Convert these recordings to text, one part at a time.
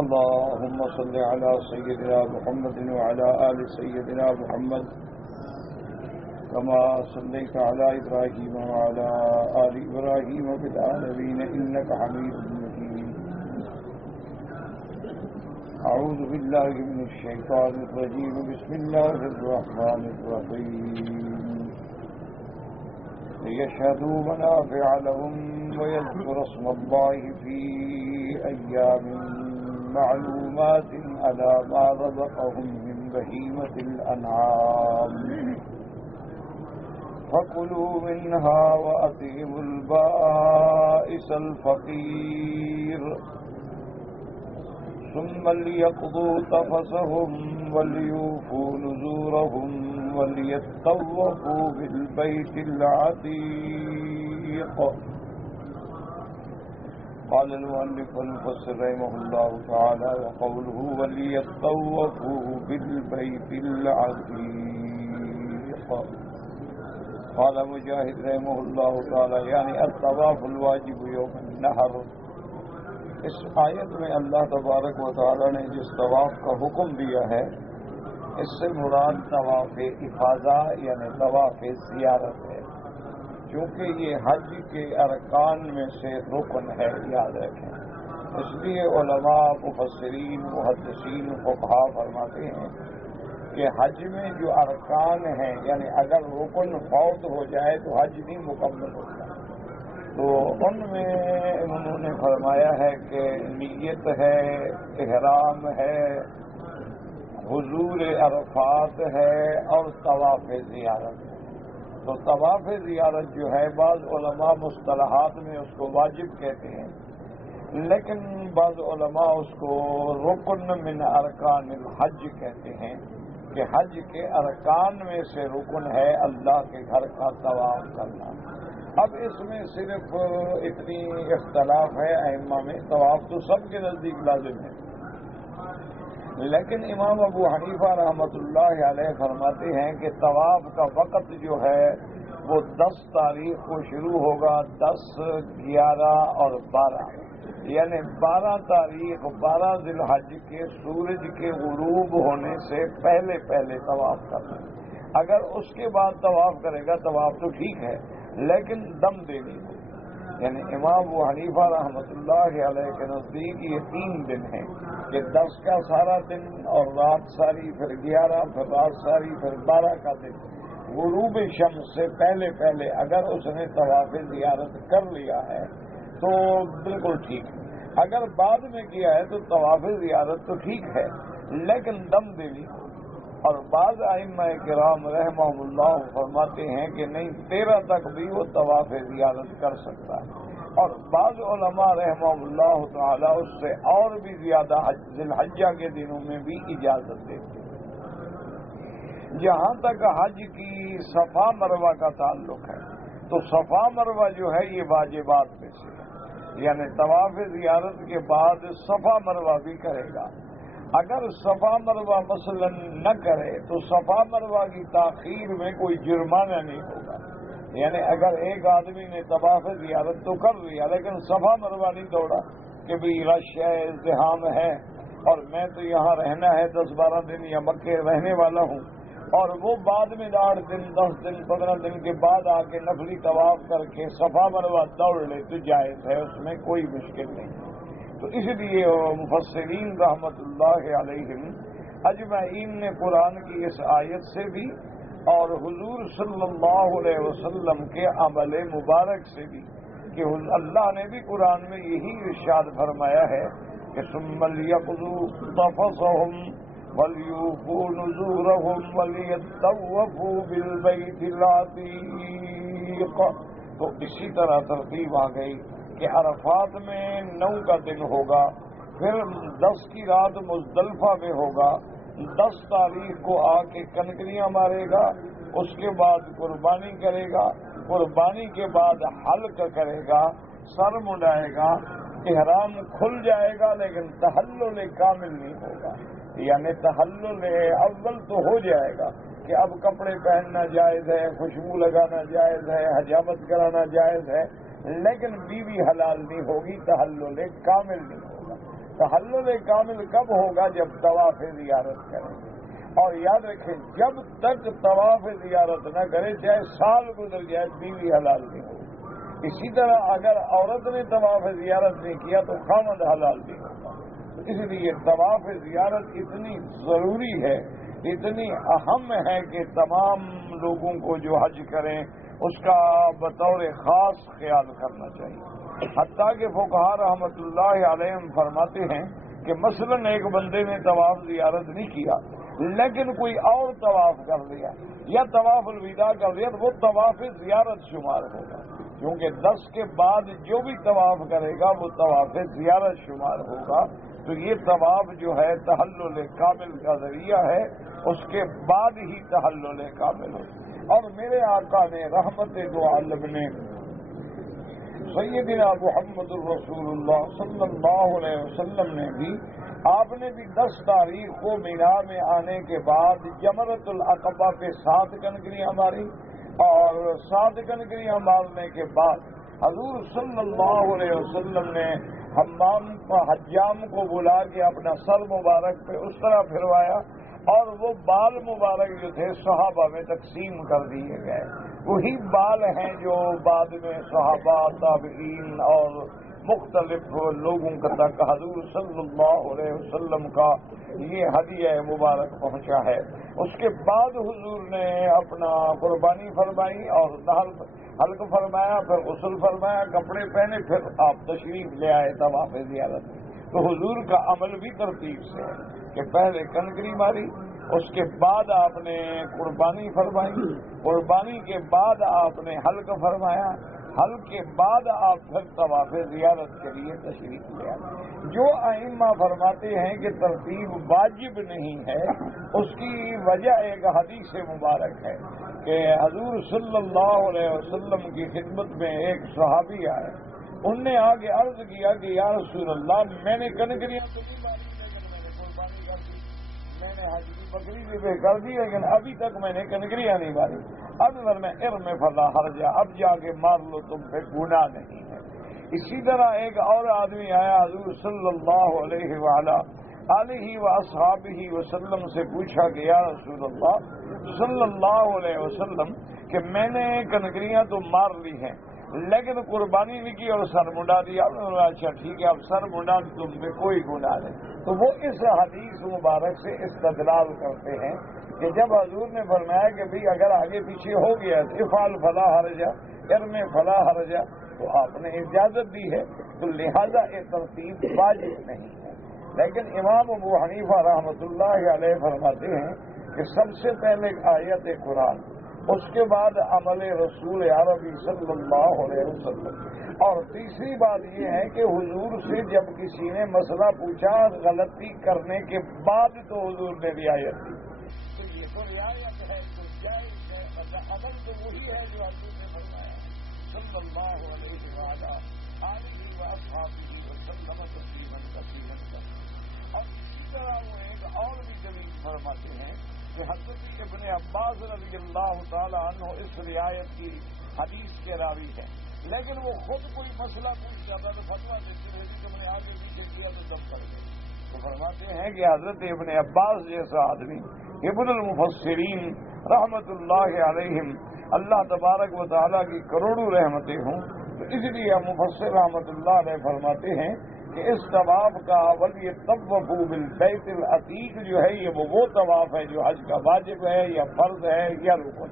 اللهم صل على سيدنا محمد وعلى آل سيدنا محمد كما صليت على إبراهيم وعلى آل إبراهيم في العالمين إنك حميد مجيد. أعوذ بالله من الشيطان الرجيم. بسم الله الرحمن الرحيم. ليشهدوا منافع لهم ويذكر اسم الله في أيام معلومات على ما رزقهم من بهيمة الأنعام فكلوا منها وأطعموا البائس الفقير ثم ليقضوا تفثهم وليوفوا نذورهم وليطوفوا بالبيت العتيق. قال المؤلف المفسر رحمه الله تعالى: وقوله وليطوفوا بالبيت العتيق. قال مجاہد رحمه الله تعالى يعني الطواف الواجب يوم النحر. اس آیت میں اللہ تبارک و تعالی نے جس طواف کا حکم دیا ہے اس سے مراد طواف افاضہ یعنی طواف زیارت ہے، چونکہ یہ حج کے ارکان میں سے رکن ہے، یاد رکھیں. اس لیے علماء، مفسرین، محدثین، فقہا فرماتے ہیں کہ حج میں جو ارکان ہیں یعنی اگر رکن فوت ہو جائے تو حج نہیں مکمل ہوتا. تو ان میں انہوں نے فرمایا ہے کہ نیت ہے، احرام ہے، حضور عرفات ہے اور طواف زیارت ہے. تو طواف زیارت جو ہے بعض علماء مصطلحات میں اس کو واجب کہتے ہیں، لیکن بعض علماء اس کو رکن من ارکان الحج کہتے ہیں کہ حج کے ارکان میں سے رکن ہے اللہ کے گھر کا طواف کرنا. اب اس میں صرف اتنی اختلاف ہے ائمہ میں، طواف تو سب کے نزدیک لازم ہے، لیکن امام ابو حنیفہ رحمۃ اللہ علیہ فرماتے ہیں کہ طواف کا وقت جو ہے وہ 10 تاریخ کو شروع ہوگا، 10، 11 اور 12، یعنی 12 تاریخ 12 ذی الحج کے سورج کے غروب ہونے سے پہلے طواف کرنا. اگر اس کے بعد طواف کرے گا طواف تو ٹھیک ہے، لیکن دم دینی ہو. یعنی امام ابو حنیفہ رحمۃ اللہ علیہ کے نزدیک یہ 3 دن ہیں کہ 10 کا سارا دن اور رات ساری، پھر 11، پھر رات ساری، پھر 12 کا دن. غروب شمس سے پہلے اگر اس نے طواف زیارت کر لیا ہے تو بالکل ٹھیک ہے. اگر بعد میں کیا ہے تو طواف زیارت تو ٹھیک ہے لیکن دم دینی ہو. اور بعض ائمہ کرام رحمہم اللہ فرماتے ہیں کہ نہیں، 13 تک بھی وہ طواف زیارت کر سکتا ہے. اور بعض علماء رحمہم اللہ تعالی اس سے اور بھی زیادہ ذی الحجہ کے دنوں میں بھی اجازت دیتے ہیں. جہاں تک حج کی صفا مروہ کا تعلق ہے تو صفا مروہ جو ہے یہ واجبات میں سے ہے، یعنی طواف زیارت کے بعد صفا مروہ بھی کرے گا. اگر صفا مروہ مثلا نہ کرے تو صفا مروہ کی تاخیر میں کوئی جرمانہ نہیں ہوگا. یعنی اگر ایک آدمی نے طواف زیارت تو کر لیا لیکن صفا مروہ نہیں دوڑا کہ بھی رش ہے، ازدحام ہے اور میں تو یہاں رہنا ہے 10-12 دن یا مکے رہنے والا ہوں، اور وہ بعد میں 8 دن، 10 دن، 15 دن کے بعد آ کے نفلی طواف کر کے صفا مروہ دوڑ لے تو جائز ہے، اس میں کوئی مشکل نہیں. تو اس لیے مفسرین رحمت اللہ علیہم اجمعین نے قرآن کی اس آیت سے بھی اور حضور صلی اللہ علیہ وسلم کے عمل مبارک سے بھی کہ اللہ نے بھی قرآن میں یہی ارشاد فرمایا ہے کہ ثم لیقضوا تفثهم ولیوفوا نذورهم ولیطوفوا بالبیت العتیق. تو اسی طرح ترتیب آ گئی کہ عرفات میں 9 کا دن ہوگا، پھر 10 کی رات مزدلفہ میں ہوگا، 10 تاریخ کو آ کے کنکریاں مارے گا، اس کے بعد قربانی کرے گا، قربانی کے بعد حلق کرے گا، سر مڈائے گا، احرام کھل جائے گا لیکن تحلل کامل نہیں ہوگا. یعنی تحلل اول تو ہو جائے گا کہ اب کپڑے پہننا جائز ہے، خوشبو لگانا جائز ہے، حجامت کرانا جائز ہے، لیکن بیوی حلال نہیں ہوگی، تحلل کامل نہیں ہوگا. تحلل کامل کب ہوگا؟ جب طواف زیارت کریں گے. اور یاد رکھیں جب تک طواف زیارت نہ کرے چاہے سال گزر جائے بیوی حلال نہیں ہوگی. اسی طرح اگر عورت نے طواف زیارت نہیں کیا تو خامد حلال نہیں ہوگا. اس لیے طواف زیارت اتنی ضروری ہے، اتنی اہم ہے کہ تمام لوگوں کو جو حج کریں اس کا بطور خاص خیال کرنا چاہیے. حتیٰ کہ فقہا رحمۃ اللہ علیہ فرماتے ہیں کہ مثلاً ایک بندے نے طواف زیارت نہیں کیا لیکن کوئی اور طواف کر لیا یا طواف الوداع کر لیا تو وہ طواف زیارت شمار ہوگا، کیونکہ 10 کے بعد جو بھی طواف کرے گا وہ طواف زیارت شمار ہوگا. تو یہ طواف جو ہے تحلل کامل کا ذریعہ ہے، اس کے بعد ہی تحلل کامل ہو. اور میرے آقا نے رحمت دو عالم نے سیدنا محمد الرسول اللہ صلی اللہ علیہ وسلم نے بھی، آپ نے بھی 10 تاریخ کو مینا میں آنے کے بعد جمرۃ العقبہ پہ 7 کنکریاں ماری، اور 7 کنکریاں مارنے کے بعد حضور صلی اللہ علیہ وسلم نے حجام کو بلا کے اپنا سر مبارک پہ اس طرح پھروایا، اور وہ بال مبارک جو تھے صحابہ میں تقسیم کر دیے گئے. وہی بال ہیں جو بعد میں صحابہ، تابعین اور مختلف لوگوں تک حضور صلی اللہ علیہ وسلم کا یہ ہدیہ مبارک پہنچا ہے. اس کے بعد حضور نے اپنا قربانی فرمائی اور حلق فرمایا، پھر غسل فرمایا، کپڑے پہنے، پھر آپ تشریف لے آئے طواف زیارت. تو حضور کا عمل بھی ترتیب سے ہے کہ پہلے کنکری ماری، اس کے بعد آپ نے قربانی فرمائی، قربانی کے بعد آپ نے حلق فرمایا، حلق کے بعد آپ پھر طواف زیارت کے لیے تشریف لے آئے. جو ائمہ فرماتے ہیں کہ ترتیب واجب نہیں ہے، اس کی وجہ ایک حدیث مبارک ہے کہ حضور صلی اللہ علیہ وسلم کی خدمت میں ایک صحابی آئے. انہوں نے آگے عرض کیا کہ یا رسول اللہ، میں نے کنکریاں تو نہیں ماری لیکن میں نے قربانی کر دی، میں نے حج کی بکری بھی کر دی لیکن ابھی تک میں نے کنکریاں نہیں ماری. اب میں ارم فلا حرج، اب جا کے مار لو، تم پہ گناہ نہیں ہے. اسی طرح ایک اور آدمی آیا، حضور صلی اللہ علیہ وآلہ واصحابہ وسلم سے پوچھا کہ یا رسول اللہ صلی اللہ علیہ وسلم کہ میں نے کنکریاں تو مار لی ہیں لیکن قربانی نہیں کی اور سر منڈا دیا. اچھا ٹھیک ہے، اب سر منڈا تم پہ کوئی گناہ نہیں. تو وہ اس حدیث مبارک سے استدلال کرتے ہیں کہ جب حضور نے فرمایا کہ بھئی اگر آگے پیچھے ہو گیا افعل فلا حرج، ارم فلا حرج، تو آپ نے اجازت دی ہے، تو لہذا یہ ترتیب واجب نہیں ہے. لیکن امام ابو حنیفہ رحمۃ اللہ علیہ فرماتے ہیں کہ سب سے پہلے آیت قرآن، اس کے بعد عمل رسول عربی صلی اللہ علیہ وسلم، اور تیسری بات یہ ہے کہ حضور سے جب کسی نے مسئلہ پوچھا غلطی کرنے کے بعد تو حضور نے رعایت دی. تو یہ تو رعایت ہے، تو جائز ہے، مطلب عمل تو وہی ہے جو حضور نے فرمایا صلی اللہ علیہ وآلہ واصحابہ وسلم تسلیما کثیرا. اور اسی طرح وہ ایک اور بھی دلیل فرماتے ہیں کہ حضرت ابن عباس رضی اللہ تعالی عنہ اس رعایت کی حدیث کے راوی ہیں، لیکن وہ خود کوئی مسئلہ پوچھ جاتا تو فتویٰ دیتے رہے کہ میں نے آگے پیچھے کیا تو دب کر گئے. تو فرماتے ہیں کہ حضرت ابن عباس جیسا آدمی، ابن المفسرین رحمت اللہ علیہم، اللہ تبارک و تعالیٰ کی کروڑوں رحمتیں ہوں، تو اس لیے مفسر رحمت اللہ علیہ فرماتے ہیں کہ اس طواف کا وَلْيَطَّوَّفُوا بِالْبَيْتِ الْعَتِيقِ جو ہے یہ وہ طواف ہے جو حج کا واجب ہے یا فرض ہے یا رکن.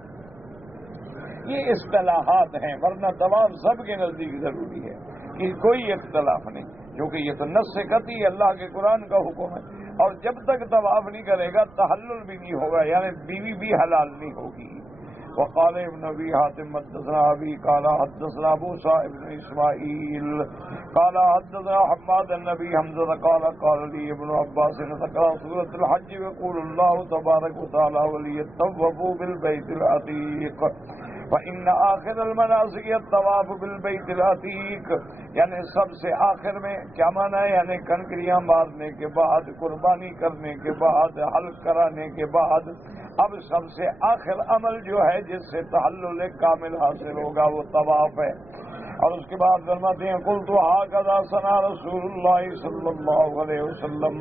یہ اصطلاحات ہیں، ورنہ طواف سب کے نزدیک ضروری ہے، کہ کوئی اختلاف نہیں، کیونکہ یہ تو نص قطعی اللہ کے قرآن کا حکم ہے. اور جب تک طواف نہیں کرے گا تحلل بھی نہیں ہوگا، یعنی بیوی بھی حلال نہیں ہوگی. وقال ابن ابي حاتم حدثنا ابي قال حدثنا موسى ابن اسماعيل قال حدثنا حماد النبي حمزه قال لي ابن عباس تقرا سوره الحج يقول الله تبارك وتعالى وليطوفوا بالبيت العتيق فإن آخر المناسك الطواف بالبيت العتيق، یعنی سب سے آخر میں کیا معنی ہے؟ یعنی کنکریاں مارنے کے بعد، قربانی کرنے کے بعد، حلق کرانے کے بعد اب سب سے آخر عمل جو ہے جس سے تحلل کامل حاصل ہوگا وہ طواف ہے. اور اس کے بعد فرماتے ہیں قلت هكذا صنع رسول اللہ صلی اللہ علیہ وسلم.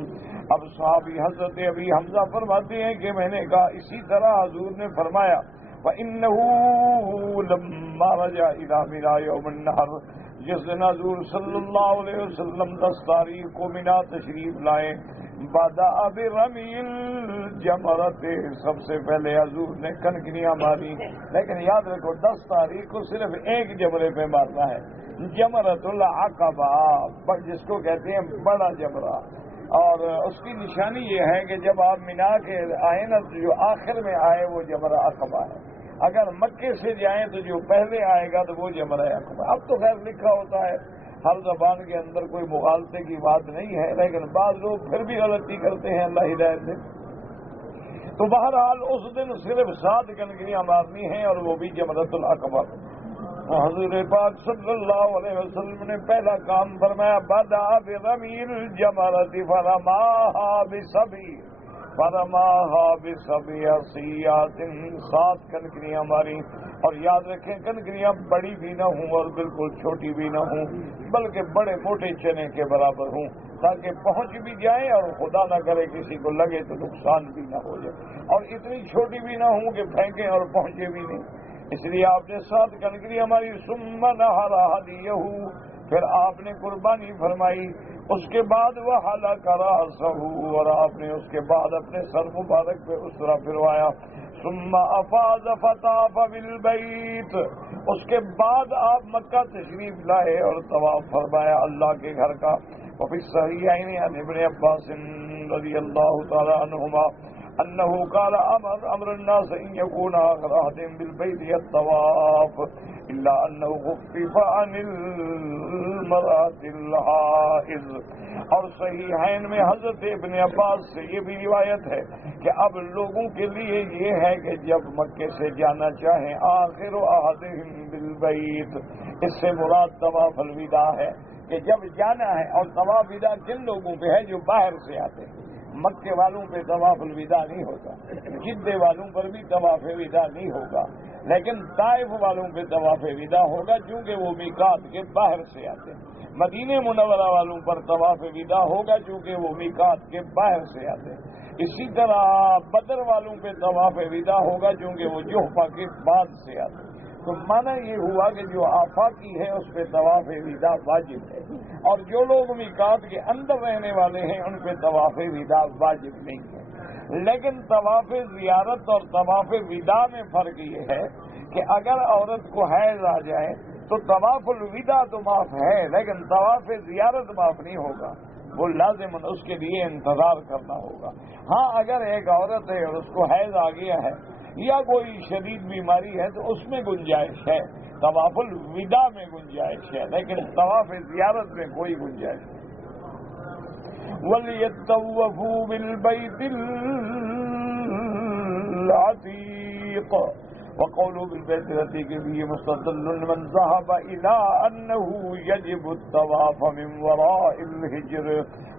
اب صحابی حضرت ابی حمزہ فرماتے ہیں کہ میں نے کہا اسی طرح حضور نے فرمایا وَإِنَّهُ لَمَّا رَجَعَ إِلَى مِنَى يَوْمَ النَّحْرِ. جس دن حضور صلی اللہ علیہ وسلم 10 تاریخ کو مینا تشریف لائے بدأ برمی الجمرۃ. سب سے پہلے حضور نے کنکریاں ماری. لیکن یاد رکھو 10 تاریخ کو صرف ایک جمرے پہ مارنا ہے, جمرۃ العقبہ, جس کو کہتے ہیں بڑا جمرہ. اور اس کی نشانی یہ ہے کہ جب آپ مینا کے آئے نا تو جو آخر میں آئے وہ جمرہ عقبہ ہے. اگر مکے سے جائیں تو جو پہلے آئے گا تو وہ جمرہ عقبہ. اب تو خیر لکھا ہوتا ہے, ہر زبان کے اندر کوئی مغالطے کی بات نہیں ہے, لیکن بعض لوگ پھر بھی غلطی کرتے ہیں, اللہ ہدایت دے. تو بہرحال اس دن صرف 7 کنکریاں مارنی ہیں اور وہ بھی جمرۃ العقبہ. حضور پاک صلی اللہ علیہ وسلم نے پہلا کام فرمایا بدأ برمی الجمرۃ فرماها بسبع صیات. 7 کنکریاں ماری. اور یاد رکھیں کنکریاں بڑی بھی نہ ہوں اور بالکل چھوٹی بھی نہ ہوں, بلکہ بڑے موٹے چنے کے برابر ہوں, تاکہ پہنچ بھی جائیں اور خدا نہ کرے کسی کو لگے تو نقصان بھی نہ ہو جائے, اور اتنی چھوٹی بھی نہ ہوں کہ پھینکیں اور پہنچے بھی نہیں. اس لیے آپ نے 7 کنکری ہماری. ثم نحر ہدیہ, پھر آپ نے قربانی فرمائی. اس کے بعد وہ حلق رأسہ, اور آپ نے اس کے بعد اپنے سر مبارک پہ اس طرح پھروایا. ثم افاض فطاف بالبیت, اس کے بعد آپ مکہ تشریف لائے اور طواف فرمایا اللہ کے گھر کا. وفی الصحیحین عن ابن عباس رضی اللہ تعالی عنہما انه قال امر الناس ان يكون اخر عهد بالبيت الطواف الا انه خفف عن المرأة الحائض. اور صحیحین میں حضرت ابن عباس سے یہ بھی روایت ہے کہ اب لوگوں کے لیے یہ ہے کہ جب مکے سے جانا چاہیں آخر عہدہم بالبیت, اس سے مراد طواف الوداع ہے کہ جب جانا ہے. اور طواف وداع کن لوگوں پہ ہے؟ جو باہر سے آتے ہیں. مکے والوں پہ طواف الوداع نہیں ہوتا, جدے والوں پر بھی طواف وداع نہیں ہوگا, لیکن طائف والوں پہ طواف وداع ہوگا چونکہ وہ میقات کے باہر سے آتے ہیں. مدینہ منورہ والوں پر طواف وداع ہوگا چونکہ وہ میقات کے باہر سے آتے ہیں. اسی طرح بدر والوں پہ طواف وداع ہوگا چونکہ وہ جوحفہ کے بعد سے آتے ہیں. تو معنی یہ ہوا کہ جو آفاقی ہے اس پہ طواف وداع واجب ہے, اور جو لوگ میقات کے اندر رہنے والے ہیں ان پہ طواف وداع واجب نہیں ہے. لیکن طواف زیارت اور طواف وداع میں فرق یہ ہے کہ اگر عورت کو حیض آ جائے تو طواف الوداع تو معاف ہے, لیکن طواف زیارت معاف نہیں ہوگا, وہ لازم اس کے لیے انتظار کرنا ہوگا. ہاں اگر ایک عورت ہے اور اس کو حیض آ گیا ہے یا کوئی شدید بیماری ہے تو اس میں گنجائش ہے, طواف الوداع میں گنجائش ہے, لیکن طواف زیارت میں کوئی گنجائش نہیں. وَلْيَطَّوَّفُوا بِالْبَيْتِ الْعَتِيقِ وَقَوْلُوا بِالْبَيْتِ الْعَتِيقِ فِيهِ مُسْتَدَلٌّ مَنْ ذَهَبَ إِلَىٰ أَنَّهُ يَجِبُ الطَّوَافَ مِنْ وَرَاءِ الْحِجْرِ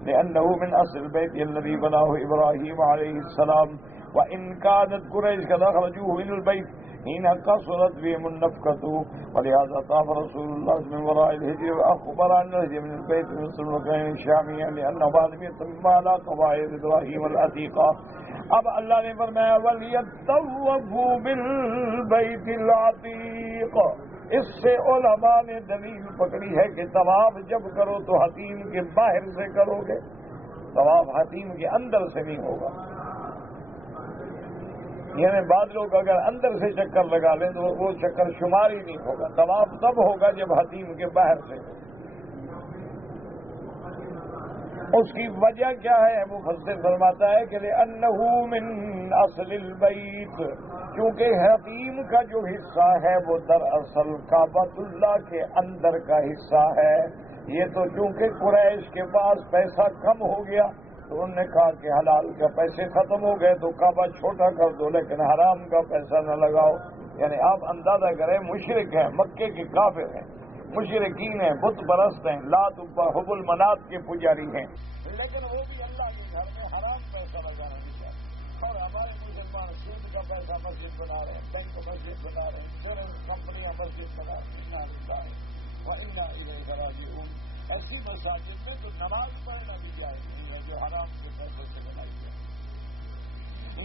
لِأَنَّهُ مِنْ أَصْلِ الْبَيْتِ الَّذِي بَنَاهُ إِبْرَاهِيمُ عَلَيْهِ السَّلَامُ وَإِنْ كَانَتْ قُرَيْشٌ قَدْ أَخْرَجُوهُ مِنَ الْبَيْتِ حِينَ كَثُرَتْ بِهِمُ النَّفْقَةُ وَلِهَٰذَا طَافَ رَسُولُ اللَّهِ مِنْ وَرَاءِ الْحِجْرِ وَأَخْبَرَ أَنَّ الْحِجْرَ مِنَ الْبَيْتِ مِثْلُ مَكَانِ الشَّامِيِّ لِأَنَّهُ بَعْدَ مَا عَلَىٰ قَوَاعِدِ إِبْرَاهِيمَ الْعَتِيقَةِ. اب اللہ نے فرمایا وَلْيَطَّوَّفُوا بِالْبَيْتِ الْعَتِيقِ, اس سے علماء نے دلیل پکڑی ہے کہ طواف جب کرو تو حتیم کے باہر سے کرو گے, طواف حتیم کے اندر سے نہیں ہوگا. یعنی بعض لوگ اگر اندر سے چکر لگا لیں تو وہ چکر شمار ہی نہیں ہوگا. طواف تب ہوگا جب حتیم کے باہر سے. اس کی وجہ کیا ہے؟ مفسر فرماتا ہے کہ لأنہ من اصل البیت, کیونکہ حتیم کا جو حصہ ہے وہ دراصل کعبۃ اللہ کے اندر کا حصہ ہے. یہ تو چونکہ قریش کے پاس پیسہ کم ہو گیا تو انہوں نے کہا کہ حلال کا پیسے ختم ہو گئے تو کعبہ چھوٹا کر دو لیکن حرام کا پیسہ نہ لگاؤ. یعنی آپ اندازہ کریں, مشرک ہیں, مکے کے کافر ہیں, مشرکین ہیں, بت پرست ہیں, لات حب المنات کے پجاری ہیں, لیکن وہ بھی اللہ کے گھر میں حرام پیسہ لگانا نہیں چاہتے. اور ہمارے مسلمان سود کا پیسہ مسجد بنا رہے ہیں, بینک مسجد بنا رہے ہیں, انشورنس کمپنیاں مسجد بنا رہی ہیں. وَإِنَّا إِلَيْهِ رَاجِعُونَ. ایسی مساجد میں تو نماز پڑھنا بھی جائز نہیں ہے جو حرام کے پیسے سے بنائی ہے.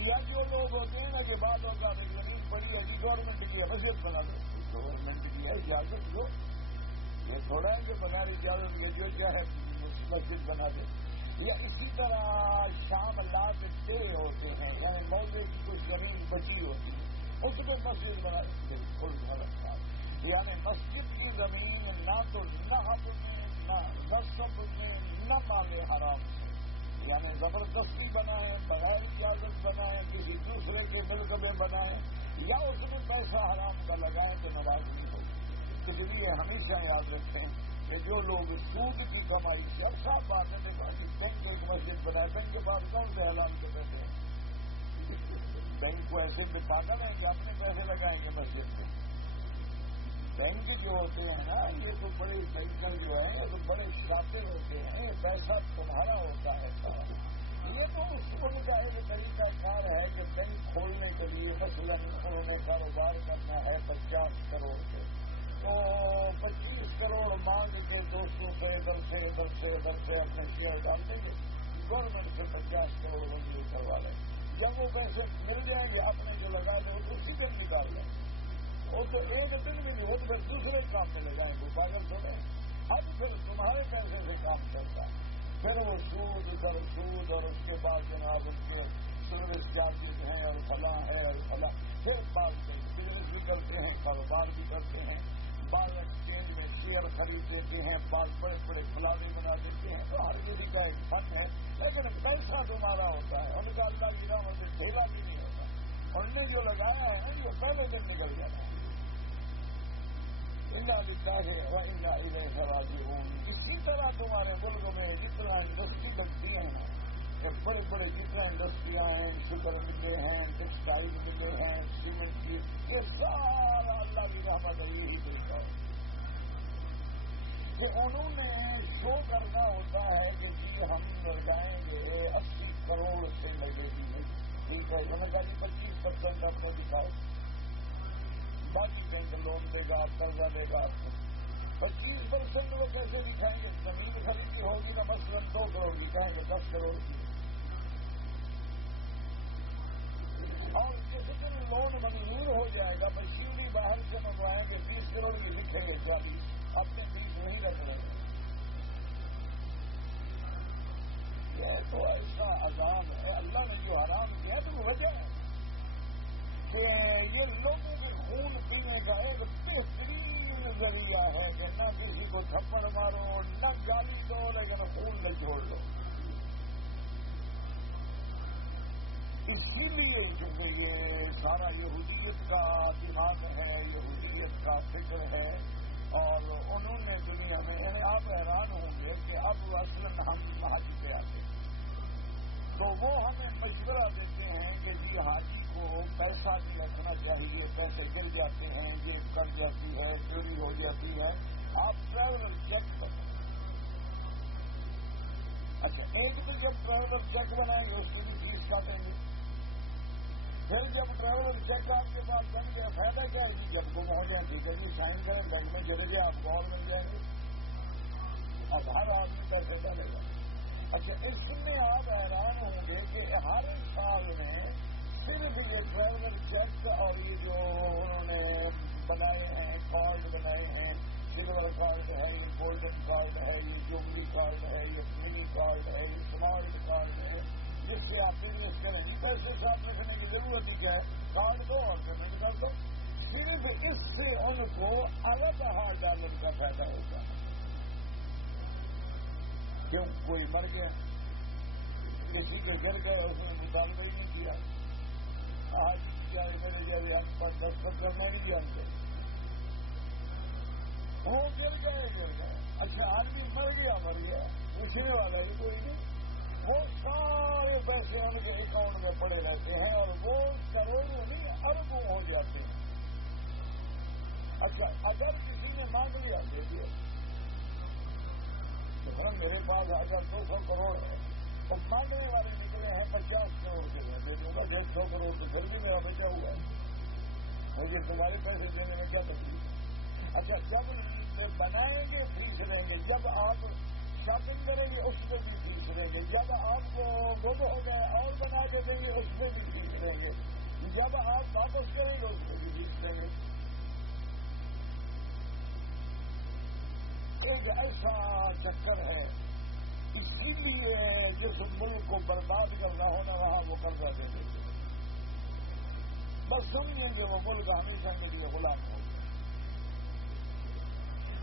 یا جو لوگ ہوتے ہیں نا کہ بعد ہوگا زمین پڑی ہے کہ گورنمنٹ کی ہے مسجد بنا دو, گورنمنٹ کی ہے اجازت دو. یہ تھوڑا ہے کہ بغیر اجازت کے جو چاہے مسجد بنا دے. یا اسی طرح شاملات دے ہوتے ہیں, یعنی موضوع کی کچھ زمین بچی ہوتی ہے اس کو مسجد بنا دے. بالکل غلط بات. یعنی مسجد کی زمین نہ تو نہب میں نہ نصب میں نہ مال حرام میں, یعنی زبردستی بنائیں, بغیر اجازت بنائیں, کسی دوسرے کے ملک میں بنائیں, یا اس میں پیسہ حرام کا لگائیں تو نماز نہیں ہوگی. اس لیے ہمیشہ یاد رکھیں کہ جو لوگ سود کی کمائی سے, اب صاف بات ہے بینک ایک مسجد بنائے, بینک کے پاس کون سے حلال کے پیسے ہیں؟ بینک کو ایسے میں پاگل ہے کہ اپنے پیسے لگائیں گے مسجد میں. بینک جو ہوتے ہیں نا یہ تو بڑے بینکر جو ہیں یہ تو بڑے شاطر ہوتے ہیں, یہ پیسہ تمہارا ہوتا ہے سارا. یہ تو اس کو کا ایک طریقہ کار ہے کہ بینک کھولنے کے لیے مثلاً انہوں نے کاروبار کرنا ہے 50 کروڑ سے, تو 25 کروڑ مانگ کے دوستوں سے ادھر سے اپنے شیئر ڈال دیں گے, گورنمنٹ سے 50 کروڑ منظور کروا لیں. جب وہ پیسے مل جائیں گے اپنے جو لگائے گے وہ اسی دن نکال لیں. وہ تو ایک دن بھی نہیں, وہ تو پھر دوسرے کام میں لگائیں گے, پاگل تھوڑے. اب پھر تمہارے پیسے سے کام چلتا ہے, پھر وہ سود در سود, اور اس کے بعد جناب ان کے سروس چارجز ہیں اور فلاں ہے اور فلاں. پھر بعض بزنس بھی کرتے ہیں, کاروبار بھی کرتے ہیں, بعض ایکسچینج میں شیئر خرید دیتے ہیں, بعض بڑے بڑے کھلاڑی بنا دیتے ہیں. تو ہر کسی کا ایک فن ہے, لیکن پیسہ تمہارا ہوتا ہے. ان کا اللہ کی رحمت سے ڈھیلا بھی نہیں ہوتا. ان نے جو لگایا ہے نا یہ پہلے دن نکل جاتا ہے. اِنَّا لِلَّهِ وَإِنَّا إِلَيْهِ رَاجِعُونَ. اسی طرح تمہارے ملک میں جتنا انڈسٹری بنتی ہیں نا, بڑے بڑے جتنا انڈسٹریاں ہیں, شوگر ملے ہیں, ٹیکسٹائل ملے ہیں, سیمنٹ کی, یہ سارا اللہ کی رحمت ہے. یہی طریقہ ہے کہ انہوں نے شو کرنا ہوتا ہے کہ جی ہم لگائیں گے 80 کروڑ سے لگے گی. ٹھیک ہے, میں نے کہا جی 25% اپنے دکھاؤ, باقی بینک لون دے گا, قرضہ دے گا. 25% وہ کیسے دکھائیں گے؟ زمین خریدی ہوگی نا مثلاً 2 کروڑ دکھائیں گے 10 کروڑ کی, اور جس دن لون منظور ہو جائے گا مشینری باہر سے منگوائیں گے 20 کروڑ کی لکھیں گے 40, اپنے 20 نہیں رکھ رہے ہیں. یہ تو ایسا عذاب ہے. اللہ نے جو حرام کیا تو وہ وجہ ہے کہ یہ لوگوں کے خون پینے کا ایک بہترین ذریعہ ہے کہ نہ کسی کو تھپڑ مارو, نہ گالی دو, لیکن خون نہ چھوڑ دو. اسی لیے کیونکہ یہ سارا یہودیت کا دماغ ہے, یہودیت کا فکر ہے, اور انہوں نے دنیا میں, یعنی آپ حیران ہوں گے کہ اب اصلاً ہم حاجی پہ آتے ہیں تو وہ ہمیں مشورہ دیتے ہیں کہ جی حاجی کو پیسہ نہیں رکھنا چاہیے, پیسے گر جاتے ہیں, جیب کٹ جاتی ہے, چوری ہو جاتی ہے, آپ ٹریولر چیک کریں. اچھا, ایک تو جب ٹریولر چیک بنائیں گے اس کی بھی فیس کاٹیں گے. پھر جب ٹریولر چیک آپ کے پاس بن گیا فائدہ کیا ہے جی, جب گم ہو جائیں ٹھیک ہے جی سائن کریں, بینک میں چلے جائیں, آپ کو اور مل جائیں گے. اب ہر آدمی پیسے ڈالے گا. اچھا, اس میں آپ حیران ہوں گے کہ ہر سال میں صرف یہ ٹریولر چیک اور یہ جو انہوں نے بنائے ہیں کارڈ بنائے ہیں, سلور کارڈ ہے, یہ گولڈن کارڈ ہے, یہ جوبلی کارڈ ہے, یہ منی کارڈ ہے, یہ اسمارٹ کارڈ ہے, جس سے آپ بزنس کریں گے. پیسے ساتھ رکھنے کی ضرورت ہی کیا ہے, کارڈ دو اور پیمنٹ کر دو. صرف اس سے ان کو $18,000 کا فائدہ ہوتا ہے. کیوں, کوئی مر گیا, کسی کے گر گئے, اس نے مطالبہ ہی نہیں کیا, آج کیا میرے جیسے ہم پر دستخط کرنا نہیں جانتے, وہ گر گئے. اچھا, آدمی مر گیا, پوچھنے والا ہی کوئی نہیں. وہ سارے پیسے ان کے اکاؤنٹ میں پڑے رہتے ہیں اور وہ کروڑوں نہیں اربوں ہو جاتے ہیں. اچھا, اگر کسی نے مانگ لیا دے دیا, میرے پاس اگر 200 کروڑ ہے تو مانگنے والے نکلے ہیں 50 کروڑ کے لیے, دے دوں گا 150 کروڑ تو جلدی میرا بچا ہوا ہے, مجھے تمہارے پیسے دینے میں کیا تکلیف ہے. اچھا, اچھا جب بنائیں گے فیس لیں گے، جب آپ شاپنگ کریں گے اس میں بھی فیس لیں گے، جب آپ کو گم ہو گئے اور بنا کے دیں گے اس میں بھی فیس لیں گے، جب آپ واپس کریں گے اس میں بھی فیس لیں گے۔ ایک ایسا چکر ہے، اسی لیے جس ملک کو برباد کرنا ہونا وہاں وہ قرضہ دے دیتے، بس سمجھیں کہ وہ ملک ہمیشہ کے لیے غلام ہو گیا۔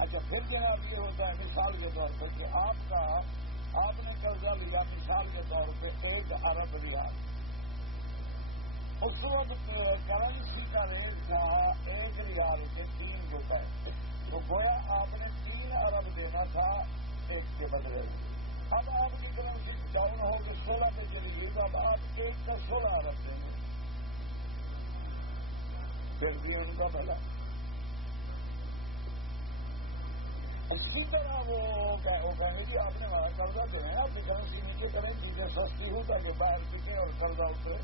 اچھا پھر جناب یہ ہوتا ہے مثال کے طور پر کہ آپ نے قرضہ لیا مثال کے طور پہ 1 ارب ریال، اس وقت کرنسی کا ریٹ تھا 1 ریال کے 3 روپے، تو گویا آپ نے 3 ارب دینا تھا 1 کے بدلے۔ اب آپ کی کرنسی ڈاؤن ہو کے 16 پہ چلی گئی تو اب آپ 1 کا 16 ارب دیں گے، پھر بھی ان کا بھلا۔ اسی طرح وہ کہیں گے کہ آپ نے ہمارا قرضہ دینا ہے، آپ کی کرنسی نیچے کریں چیزیں سستی ہو تاکہ باہر بکے اور قرضہ اترے۔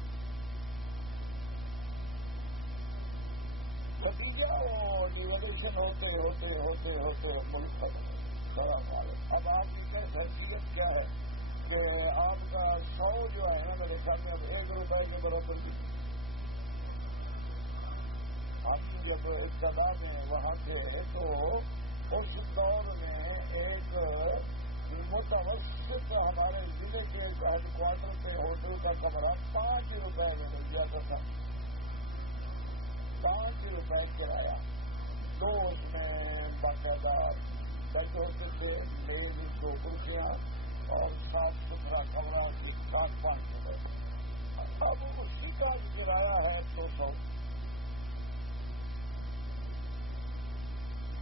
نتیجہ وہ ریولیوشن ہوتے ہوتے ہوتے ہوتے ملک ختم بڑا مال۔ اب آپ کی حیثیت کیا ہے کہ آپ کا 100 جو ہے نا میرے خیال میں اب 1 روپے کے برابر بھی۔ ہم جب ابتدا میں وہاں تھے تو اس دور میں ایک متوسط ہمارے ضلع کے ہیڈ کوارٹر پہ ہوٹل کا کمرہ 5 روپے میں مل جاتا تھا، 5 روپے کرایہ، 2 اس میں باقاعدہ بیٹھے ہوتے تھے، میز 2 کرسیاں اور صاف ستھرا کمرہ 7-5 روپے۔ اب اسی کا کرایہ ہے 200۔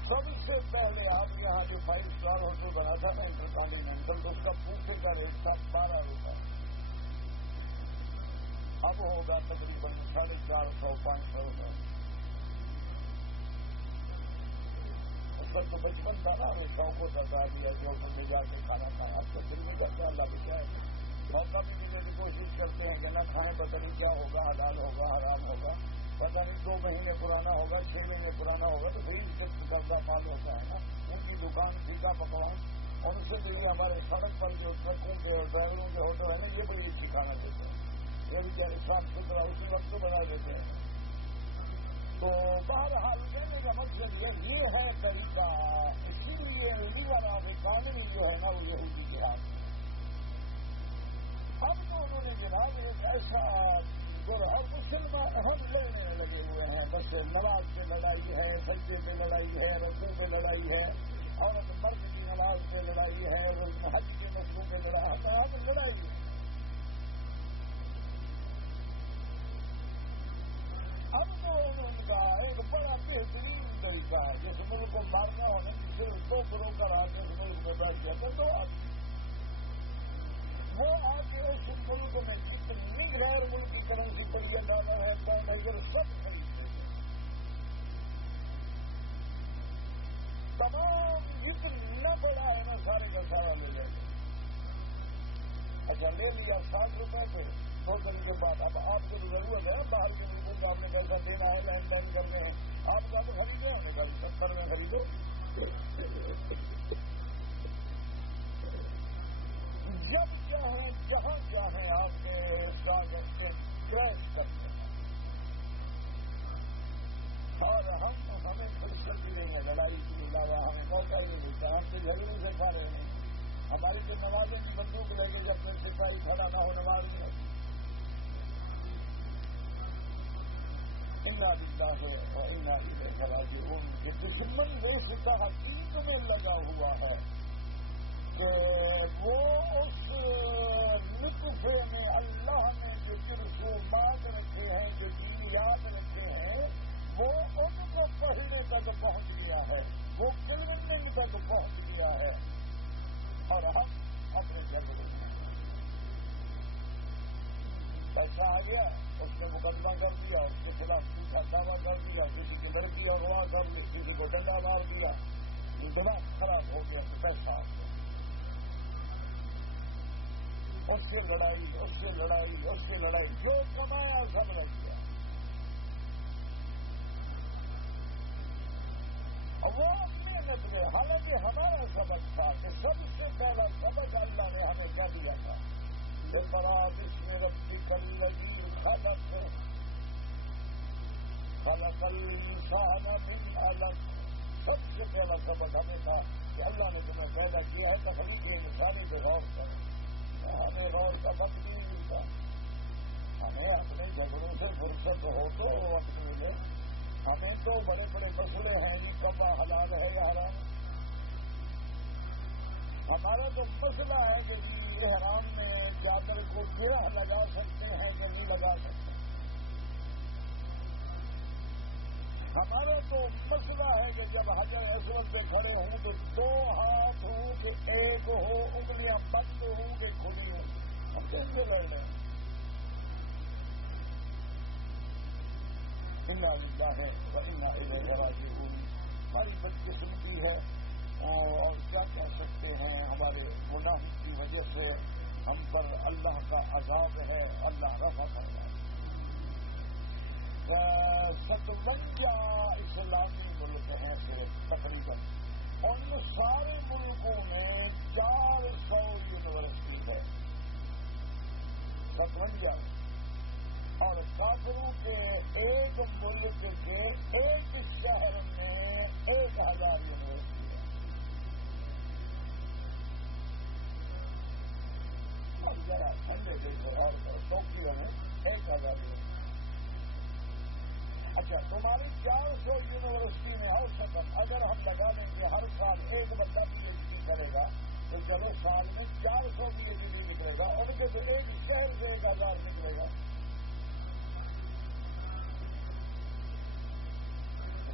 سب سے پہلے آپ کے یہاں جو 5 اسٹار ہوٹل بنا تھا نا انٹر کانٹیننٹل، تو اس کا پوچھے کا ریٹ تھا 12 روپے، اب ہوگا تقریباً 450-500 روپے۔ اس پر تو بچپن تھا نا، ہمیں شوق ہوتا تھا دیا کہ ہوٹل میں جا کے کھانا کھائیں، اب تو دل نہیں کرتے، اللہ بچائے، موقع بھی ملنے کی کوشش کرتے ہیں کہ نہ کھائیں، پتہ نہیں کیا ہوگا، حلال ہوگا حرام ہوگا، پتہ نہیں 2 مہینے پرانا ہوگا 6 مہینے پرانا ہوگا، تو صحیح شفٹ کردہ مال ہوتا ہے نا، ان کی دکان پھیکا پکوان، ان سے جو ہمارے سڑک پر جو ٹرکوں کے اور ڈرائیوروں کے ہوٹل ہے نا یہ بڑی اچھی کھانا دیتے ہیں، یہ بیچارے صاف ستھرا اسی وقت بنا دیتے ہیں۔ تو بہرحال کہنے کا مقصد یہ ہے طریقہ، اسی لیے لیور آف اکانومی جو ہے نا وہ یہودی کے ہاتھ میں۔ اب تو انہوں نے جناب ایک ایسا اور مسلمان ہم لڑنے لگے ہوئے ہیں، بس نماز پہ لڑائی ہے، سجدے پہ لڑائی ہے، رکوع پہ لڑائی ہے، عورت مرد کی نماز پہ لڑائی ہے، حج کے مسئلوں پہ لڑائی ہے۔ اب تو ان کا ایک بڑا بہترین طریقہ ہے، جس ملک کو مارنا ہونے کی صرف 2 بروکر آ کے اس ملک میں بیٹھ جاتے ہیں، 2 آدمی، وہ آ کے اس ملک میں جتنی غیر ملکی کرنسی پڑیا ڈالر ہے پاؤنڈ ہے سب خرید لیں گے، تمام جتنا بڑا ہے نا سارے کا سارا لے لیں گے۔ اچھا لے لیا 60 روپے پہ، 2 دن کے بعد اب آپ کو ضرورت ہے باہر کے ملکوں کو آپ نے کیسا دینا ہے، لین دین کرنے ہیں، آپ کا تو خریدے ہونے کا 70 میں خریدو، جب چاہیں جہاں چاہیں آپ کے اسٹاک ایکسچینج کریش کرتے ہیں، اور ہمیں فرصت بھی نہیں ہے لڑائی کے علاوہ، ہمیں موقع ہی نہیں ملتا، ہم تو جھگڑے سے پارے نہیں، ہماری جو نمازیں کی بندوق لے کے جب تک سپاہی کھڑا نہ ہو نماز نہیں ہوتی۔ انا للہ و انا الیہ راجعون کہ دشمن اس تحقیق میں لگا ہوا ہے کہ وہ اس لطفے میں اللہ نے جو رسومات رکھے ہیں، جو دینیات رکھے ہیں، وہ ان کو پڑھنے تک پہنچ گیا ہے، وہ کلمنگ تک پہنچ گیا ہے، اور ہم اپنے جلد میں پیسہ آ گیا، اس نے مقدمہ کر دیا، اس کے خلاف جھوٹا دعویٰ کر دیا، کسی کی لڑکی اور وہاں کر لی، کسی کو ڈنڈا مار دیا، دماغ خراب ہو گیا تو پیسہ آ گیا، اس سے لڑائی، اس سے لڑائی، اس سے لڑائی، جو کمایا سب لگ گیا۔ وہ اپنے نظرے، حالانکہ ہمارا سبق تھا کہ سب سے پہلا سبق اللہ نے ہمیں کر دیا تھا کہ براب اس میں ربی کل لگی خلق الانسان من علق. سب سے پہلا سبق ہمیں تھا کہ اللہ نے تمہیں پیدا کیا ہے تخلیق انسانی پہ غور کرے. ہمیں غور کا وقت نہیں ملتا. ہمیں اپنے جھگڑوں سے فرصت ہو تو وقت ملے. ہمیں تو بڑے بڑے مسئلے ہیں یہ کب حلال ہے یا حرام. ہمارا تو مسئلہ ہے کہ احرام میں چادر کو گرہ لگا سکتے ہیں کہ نہیں لگا سکتے. ہمارا تو مسئلہ ہے کہ جب حجر اسود پہ کھڑے ہوں تو 2 ہاتھ ہوں کہ 1 ہو، انگلیاں بند ہوں کہ کھلی ہوں. ہم کیسے لڑ رہے ہیں؟ انا للہ و انا الیہ راجعون. ہماری بدقسمتی ہے اور کیا کہہ سکتے ہیں. ہمارے گناہ کی وجہ سے ہم پر اللہ کا عذاب ہے. اللہ رفع کرنا. 57 اسلامی ملک ہیں صرف تقریباً. ان سارے ملکوں میں 400 یونیورسٹی ہے. 57 اور کافروں کے ایک ملک کے ایک شہر میں 1000 یونیورسٹی ہے. اب ذرا ٹھنڈے دیکھو اور ٹوکیو میں 1000 یونیورسٹی. اچھا تمہاری 400 یونیورسٹی میں اوسطاً اگر ہم لگا دیں کہ ہر سال ایک بندہ پی ایچ ڈی کرے گا تو چلو سال میں 400 پی ایچ ڈی نکلے گا. ان کے تو ایک شہر سے 1000 نکلے گا.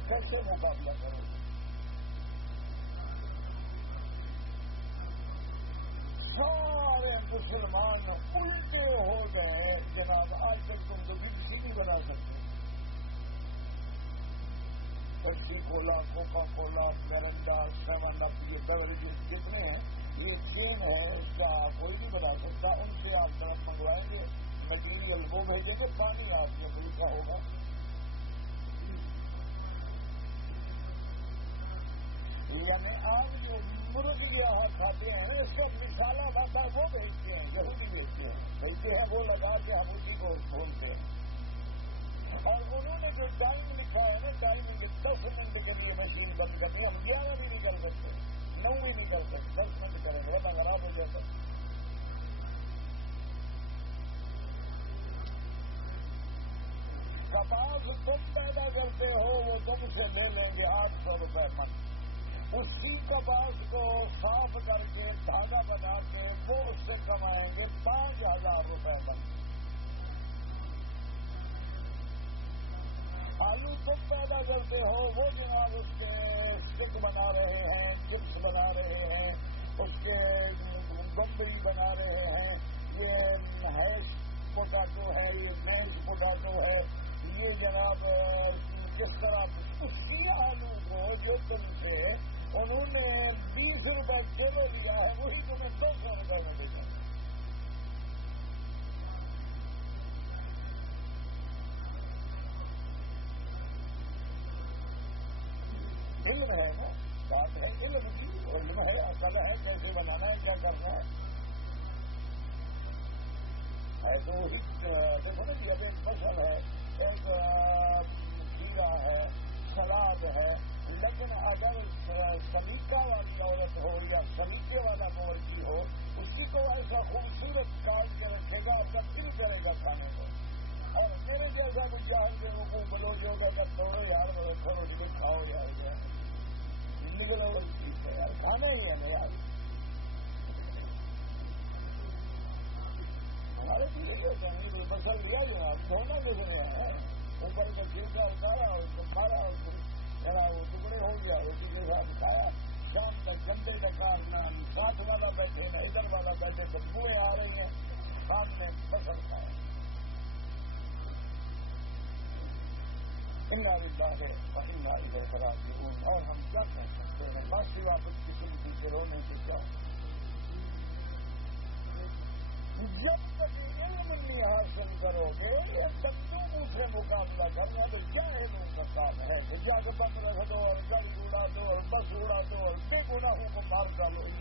کیسے مقابلہ کرو؟ سارے مسلمان الٹے ہو گئے جناب. آج تک تم تو BBC نہیں بنا سکتے. پچی کولا، کوکا کولا، میرنڈا، 7 اپ، یہ بیوریجز جتنے ہیں یہ چین ہے. اس کا کوئی نہیں بنا سکتا. ان سے آپ طرف منگوائیں گے مٹیریل وہ بھیجیں گے. پانی آپ کے ملک کا ہوگا. یعنی آپ جو مرغ یہاں کھاتے ہیں اس کو مسالہ واٹا وہ بھیجتے ہیں. یہودی بھیجتے ہیں وہ لگا کے ہم اسی کو بھولتے ہیں. اور انہوں نے جو ٹائم لکھا ہے نا ٹائمنگ 10 منٹ کے لیے مشین بند کرنی. ہم 11 بھی نہیں کر سکتے، 9 بھی نہیں کر سکتے. 10 منٹ کریں گے میں خراب ہو جاتا. کپاس تم پیدا کرتے ہو وہ تم سے لے لیں گے 800 روپے من. اسی کپاس کو صاف کر کے دھاگا بنا کے وہ اس سے کمائیں گے 5000 روپے من. آلو تم پیدا کرتے ہو وہ جناب اس کے اسٹک بنا رہے ہیں، چپس بنا رہے ہیں، اس کے گمبری بنا رہے ہیں. یہ ہیش پوٹاٹو ہے، یہ میش پوٹاٹو ہے. یہ جناب کس طرح اسی آلو کو جو تم سے انہوں نے 20 روپے کلو لیا ہے وہی تمہیں 200 روپے میں دے دیں. علم ہے نا، بات ہے علم کی. علم ہے، عقل ہے کیسے بنانا ہے، کیا کرنا ہے. تو دیکھو نا جب ایک فصل ہے، ایک کھیرا ہے، سلاد ہے، لیکن اگر سلیقہ والی عورت ہو یا سلیقے والا مویشی ہو اس کی تو ایسا خوبصورت کاٹ کے رکھے گا اپنا دل کرے گا کھانے کو. اور میرے جیسا بھی جہاز کے لوگوں کو بلوچ ہوگا کہ توڑو یار کرو جی کھاؤ یار نکلو ٹھیک ہے یار کھانا ہی ہے نا یار. ہمارے پیڑے کے کہیں فصل لیا جو آپ دھونا کس نے ہے اوپر کا چھلکا اتارا اور مارا اور میرا وہ ٹکڑے ہو گیا اسی کے ساتھ کھایا. شام تک گھنٹے کا کارنا ساتھ والا بیٹھے نہ ادھر والا بیٹھے تو بوئے آ رہی ہیں سامنے فصل کھایا. انا للہ و انا الیہ راجعون. اور ہم کیا کہہ سکتے ہیں باقی واپس قسم کی رونے کے کیا. جب تک علم نہیں حاصل کرو گے یہ بندوقوں سے مقابلہ کرنا تو جاہلوں کا کام ہے کہ جا کے بم رکھ دو اور گاڑی اڑا دو اور بس اڑا دو اور بے گناہوں کو مار ڈالو ان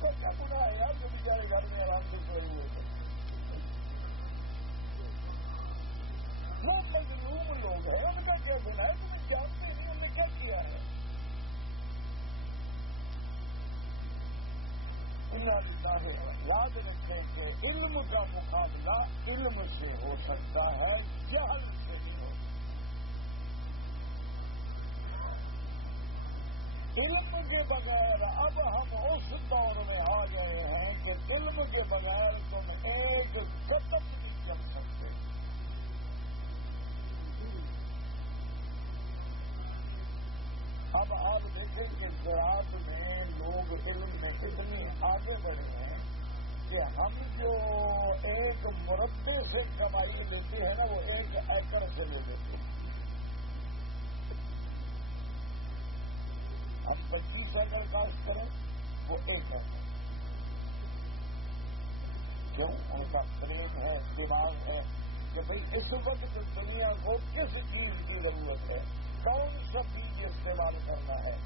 کا کیا گناہ ہے یار جو بیچارے گھر میں آرام سے سوئے ہوئے تھے. وہ مظلوم لوگ ہیں ان کا کیا گناہ ہے تمہیں جانتے نہیں انہوں نے کیا کیا ہے. یاد رکھیں کہ علم کا مقابلہ علم سے ہو سکتا ہے جہل سے نہیں ہو سکتا. علم کے بغیر اب ہم اس دور میں آ گئے ہیں کہ علم کے بغیر تم ایک قدم نہیں چل سکتے. اب آپ دیکھیں کہ زراعت میں لوگ علم میں اتنی آگے بڑھے ہیں کہ ہم جو ایک مربے سے کمائی لیتے ہیں نا وہ 1 ایکڑ سے لے لیتے ہیں. ہم 25 ایکڑ کاشت کریں وہ 1 ایکڑ. کیوں؟ ان کا برین ہے دماغ ہے کہ بھئی اس وقت دنیا کو کس چیز کی ضرورت ہے کون سا بیج استعمال کرنا ہے.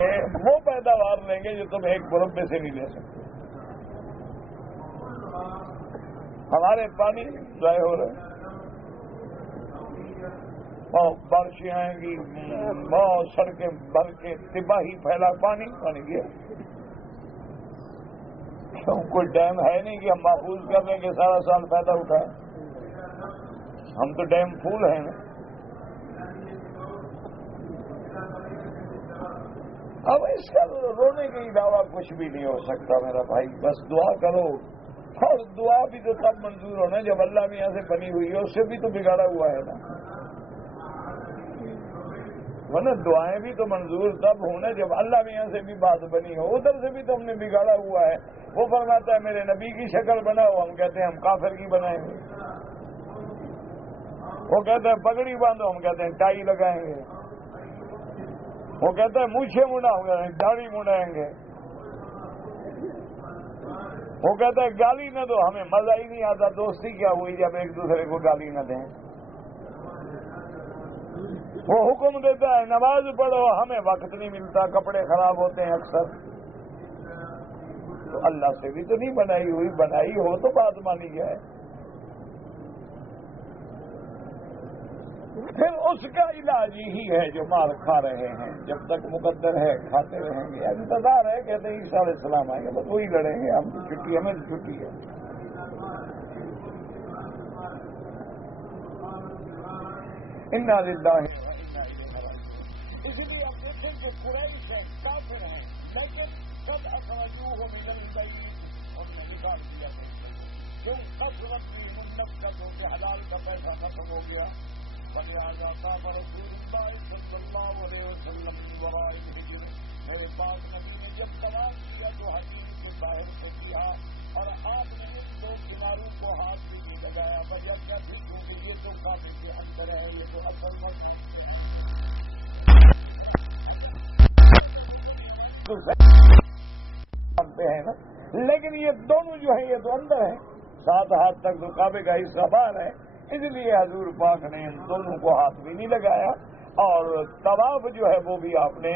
وہ پیداوار لیں گے جو تم ایک مربے سے نہیں لے سکتے. ہمارے پانی ضائع ہو رہے ہیں، بارشیں آئیں گی، سڑکیں بھر کے تباہی پھیلا، پانی گیا. کوئی ڈیم ہے نہیں کہ ہم محفوظ کر لیں کہ سارا سال فائدہ اٹھائیں. ہم تو ڈیم پھول ہیں نا. اب اس کا رونے کے علاوہ کچھ بھی نہیں ہو سکتا میرا بھائی. بس دعا کرو، اور دعا بھی تو تب منظور ہونا جب اللہ میاں سے بنی ہوئی ہے. اس سے بھی تو بگاڑا ہوا ہے نا. ورنہ دعائیں بھی تو منظور تب ہونا جب اللہ میاں سے بھی بات بنی ہو. ادھر سے بھی تو ہم نے بگاڑا ہوا ہے. وہ فرماتا ہے میرے نبی کی شکل بناؤ، ہم کہتے ہیں ہم کافر کی بنائیں گے. وہ کہتے ہیں پگڑی باندھو، ہم کہتے ہیں ٹائی لگائیں گے. وہ کہتا ہے مونچھیں منڈا، ہم کہتے ہیں داڑھی منڈائیں گے. وہ کہتا ہے گالی نہ دو، ہمیں مزہ ہی نہیں آتا. دوستی کیا ہوئی جب ایک دوسرے کو گالی نہ دیں. وہ حکم دیتا ہے نماز پڑھو، ہمیں وقت نہیں ملتا، کپڑے خراب ہوتے ہیں اکثر. تو اللہ سے بھی تو نہیں بنائی ہوئی، بنائی ہو تو بات مانی جائے. پھر اس کا علاج یہی ہے جو مار کھا رہے ہیں. جب تک مقدر ہے کھاتے رہیں گے. انتظار ہے، کہتے ہیں عیسیٰ علیہ السلام آئیں گے، بس وہی لڑیں گے. ہم کی چھٹی، ہمیں چھٹی ہے. انا للہ. اس لیے اب دیکھیں کہ قریش ہیں، کافر ہیں، لیکن سب اخرجوہ من البیت، ان نے نکال دیا تھا. کیوں؟ کثرت کی منفقت ہو کے حلال کا پیسہ ختم ہو گیا. فلہذا قام رسول اللہ صلی اللہ علیہ وسلم من وراء الحجر. میرے پاک نبی نے جب طواف کیا تو حجر کو باہر سے کیا، اور آپ نے ان دو کناروں کو ہاتھ بھی نہیں لگایا. وجہ کیا تھی؟ کیونکہ یہ تو کعبے کے اندر ہے، یہ تو اصل مت ہیں نا. لیکن یہ دونوں جو ہیں یہ تو اندر ہیں، 7 ہاتھ تک تو کعبے کا حصہ باہر ہے. اس لیے حضور پاک نے ان دونوں کو ہاتھ بھی نہیں لگایا، اور طواف جو ہے وہ بھی آپ نے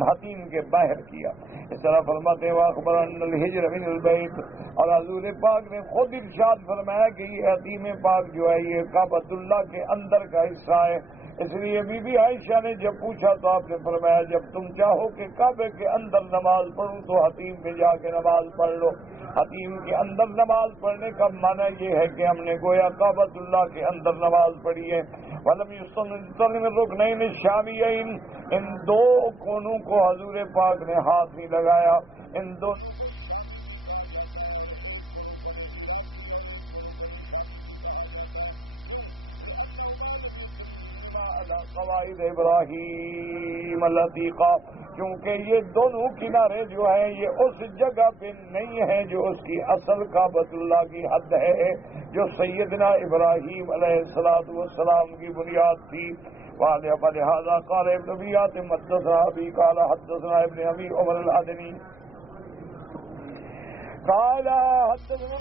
حتیم کے باہر کیا. اس طرح فرماتے واخبر ان الحجر من البیت، اور حضور پاک نے خود ارشاد فرمایا کہ یہ حتیم پاک جو ہے یہ کعبۃ اللہ کے اندر کا حصہ ہے. اس لیے بی بی عائشہ نے جب پوچھا تو آپ نے فرمایا جب تم چاہو کہ کعبے کے اندر نماز پڑھوں تو حتیم میں جا کے نماز پڑھ لو. حتیم کے اندر نماز پڑھنے کا معنی یہ ہے کہ ہم نے گویا کعبۃ اللہ کے اندر نماز پڑھی ہے. وَلَمْ يُصَلِّ مِنْ الرُّكْنَيْنِ الشَّامِيَّيْنِ، ان دو کونوں کو حضور پاک نے ہاتھ نہیں لگایا. ان دو قواعد ابراہیم العتیقہ، کیونکہ یہ دونوں کنارے جو ہیں یہ اس جگہ پہ نہیں ہیں جو اس کی اصل کعبۃ اللہ کی حد ہے، جو سیدنا ابراہیم علیہ السلام کی بنیاد تھی. فلہذا قال ابن ابی حاتم حدثنا ابی قال حدثنا ابن ابی عمر العدنی قال حدثنا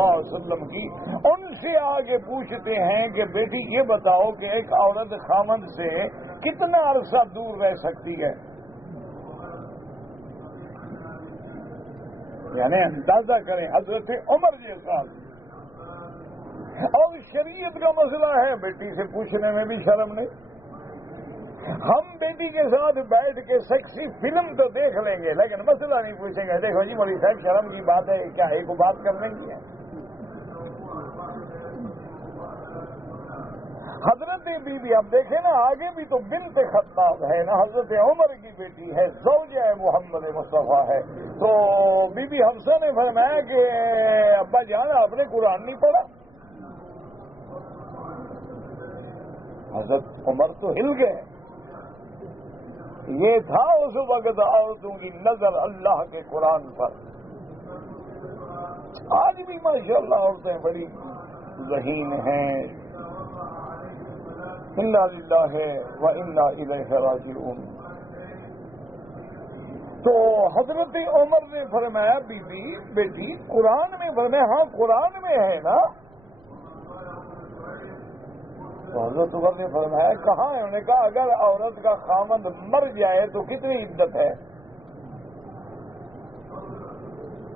اللہ علیہ وسلم کی، ان سے آگے پوچھتے ہیں کہ بیٹی یہ بتاؤ کہ ایک عورت خامند سے کتنا عرصہ دور رہ سکتی ہے؟ یعنی اندازہ کریں حضرت عمر جیسا، اور شریعت کا مسئلہ ہے، بیٹی سے پوچھنے میں بھی شرم نہیں۔ ہم بیٹی کے ساتھ بیٹھ کے سیکسی فلم تو دیکھ لیں گے لیکن مسئلہ نہیں پوچھیں گے، دیکھو جی بڑی صاحب شرم کی بات ہے، کیا ایک کو بات کرنے کی ہے؟ حضرت بی بی اب دیکھیں نا، آگے بھی تو بنت خطاب ہے نا، حضرت عمر کی بیٹی ہے، زوجہ محمد مصطفیٰ ہے، تو بی بی حفصہ نے فرمایا کہ ابا جان آپ نے قرآن نہیں پڑھا؟ حضرت عمر تو ہل گئے۔ یہ تھا اس وقت عورتوں کی نظر اللہ کے قرآن پر۔ آج بھی ماشاءاللہ عورتیں بڑی ذہین ہیں۔ انا للہ و انا الیہ راجعون۔ تو حضرت عمر نے فرمایا بی بی بیٹی قرآن میں، فرمایا ہاں قرآن میں ہے نا؟ تو حضرت عمر نے فرمایا کہاں ہے؟ انہوں نے کہا اگر عورت کا خامند مر جائے تو کتنی عدت ہے؟